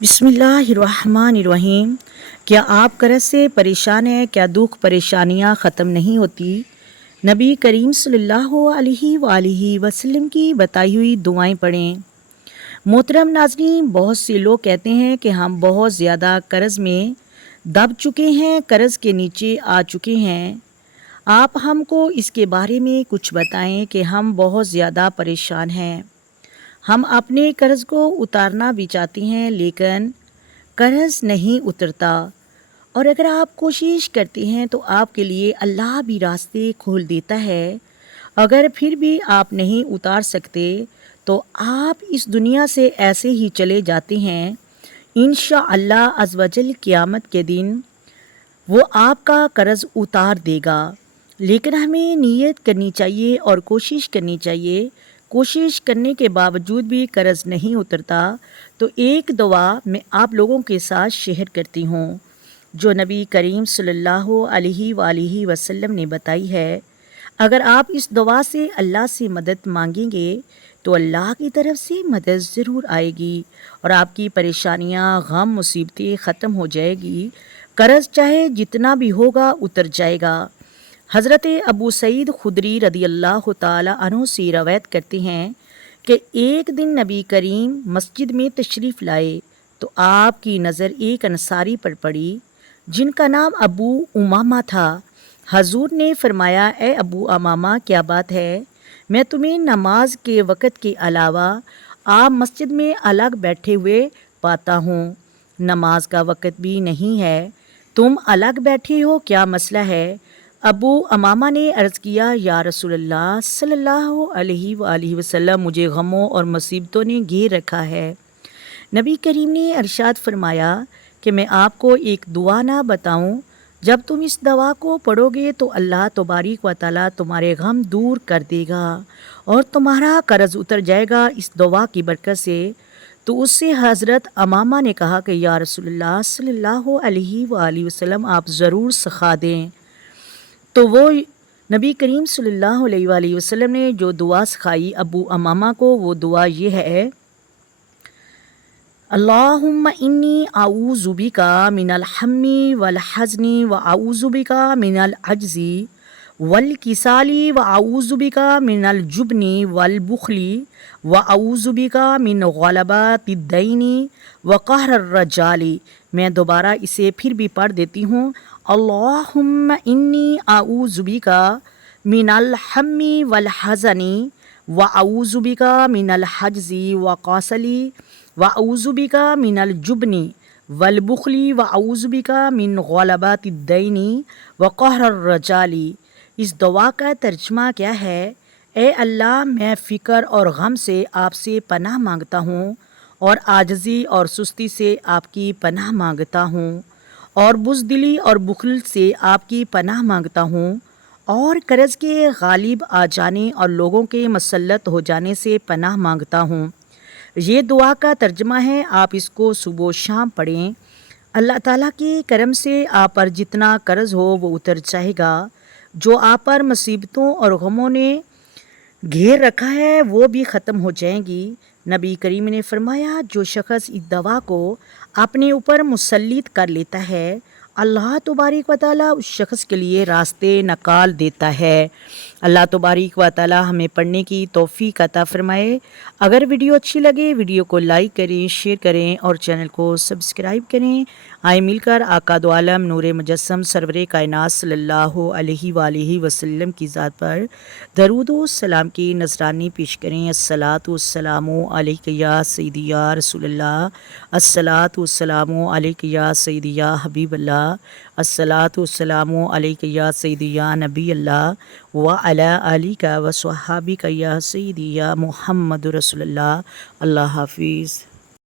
बिस्मिल्लाहिर्रहमानिर्रहीम। क्या आप कर्ज से परेशान हैं? क्या दुख परेशानियां ख़त्म नहीं होती? नबी करीम सल्लल्लाहु अलैहि वसल्लम की बताई हुई दुआएं पढ़ें। मोहतरम नाज़रीन, बहुत से लोग कहते हैं कि हम बहुत ज़्यादा कर्ज़ में दब चुके हैं, कर्ज़ के नीचे आ चुके हैं। आप हमको इसके बारे में कुछ बताएं कि हम बहुत ज़्यादा परेशान हैं। हम अपने कर्ज़ को उतारना भी चाहते हैं लेकिन कर्ज़ नहीं उतरता, और अगर आप कोशिश करते हैं तो आपके लिए अल्लाह भी रास्ते खोल देता है। अगर फिर भी आप नहीं उतार सकते तो आप इस दुनिया से ऐसे ही चले जाते हैं। इंशाअल्लाह अज़्वजल क़यामत के दिन वो आपका कर्ज़ उतार देगा, लेकिन हमें नियत करनी चाहिए और कोशिश करनी चाहिए। कोशिश करने के बावजूद भी कर्ज़ नहीं उतरता तो एक दुआ मैं आप लोगों के साथ शेयर करती हूँ जो नबी करीम सल्लल्लाहु अलैहि वसल्लम ने बताई है। अगर आप इस दुआ से अल्लाह से मदद मांगेंगे तो अल्लाह की तरफ से मदद ज़रूर आएगी और आपकी परेशानियाँ, गम, मुसीबतें ख़त्म हो जाएगी। कर्ज़ चाहे जितना भी होगा उतर जाएगा। हज़रत अबू सईद खुदरी रदियल्लाहु ताला अन्हु से रवायत करते हैं कि एक दिन नबी करीम मस्जिद में तशरीफ़ लाए तो आपकी नज़र एक अंसारी पर पड़ी जिनका नाम अबू उमामा था। हजूर ने फरमाया, ए अबू उमामा, क्या बात है? मैं तुम्हें नमाज के वक़्त के अलावा आप मस्जिद में अलग बैठे हुए पाता हूँ। नमाज का वक़्त भी नहीं है, तुम अलग बैठे हो, क्या मसला है? अबू उमामा ने अर्ज़ किया, या रसूलल्लाह सल्लल्लाहु अलैहि वसल्लम, मुझे गमों और मुसीबतों ने घेर रखा है। नबी करीम ने इरशाद फरमाया कि मैं आपको एक दुआ ना बताऊं? जब तुम इस दवा को पढ़ोगे तो अल्लाह तबारक व तआला तुम्हारे गम दूर कर देगा और तुम्हारा कर्ज़ उतर जाएगा इस दुआ की बरकत से। तो उससे हज़रत उमामा ने कहा कि या रसूलल्लाह सल्लल्लाहु अलैहि वसल्लम, आप ज़रूर सिखा दें। तो वो नबी करीम सल्लल्लाहु अलैहि वसल्लम ने जो दुआ सिखाई अबू उमामा को, वो दुआ ये है, अल्लाहुम्मा इन्नी आऊज़ु बिका मिनल हम्मी वल हज़नी व आऊज़ु बिका मिनल अज्ज़ी वल किसाली व आऊज़ु बिका मिनल जुबनी वल बुखली व आऊज़ु बिका मिन गलबातिद दैनी व कहर रजाली। मैं दोबारा इसे फिर भी पढ़ देती हूँ। अल्लाहुम्मा इन्नी आऊज़ु बिका मिनल हम्मी वल हज़नी व आऊज़ु बिका मिनल हज्ज़ी व कौसली व आऊज़ु बिका मिनल जुबनी वल बुखली व आऊज़ु बिका मिन गलबातिद दैनी व कहर रजाली। इस दुआ का तर्जुमा क्या है? ए अल्लाह, मैं फ़िक्र और गम से आपसे पनाह मांगता हूँ और आजज़ी और सुस्ती से आपकी पनाह मांगता हूँ और बुज़दिली और बुखल से आपकी पनाह मांगता हूँ और कर्ज़ के गालिब आ जाने और लोगों के मसल्लत हो जाने से पनाह मांगता हूँ। ये दुआ का तर्जुमा है, आप इसको सुबह शाम पढ़ें। अल्लाह ताला के करम से आप पर जितना कर्ज़ हो वो उतर जाएगा। जो आप पर मुसीबतों और गमों ने घेर रखा है वो भी ख़त्म हो जाएंगी। नबी करीम ने फरमाया, जो शख्स इस दवा को अपने ऊपर मुसल्लित कर लेता है अल्लाह तबारक व तआला उस शख्स के लिए रास्ते निकाल देता है। अल्लाह तबारक व तआला हमें पढ़ने की तौफीक अता फरमाए। अगर वीडियो अच्छी लगे वीडियो को लाइक करें, शेयर करें और चैनल को सब्सक्राइब करें। आए मिलकर आका दो आलम नूर मुजस्सम सरवरे कायनात सल्लल्लाहु अलैहि वसल्लम की ज़ात पर दरूद व सलाम की नज़रानी पेश करें। अस्सलातु वस्सलामु अलैका या सय्यदी या रसूलल्लाह, अस्सलातु वस्सलामु अलैका या सय्यदी या हबीबल्लाह, अस्सलातु वस्सलामु अलैका या सय्यदी या नबी अल्लाह व अला आलिका व स्वहाबिका या सय्यदी या मुहम्मद रसूलुल्लाह। अल्लाह हाफिज़।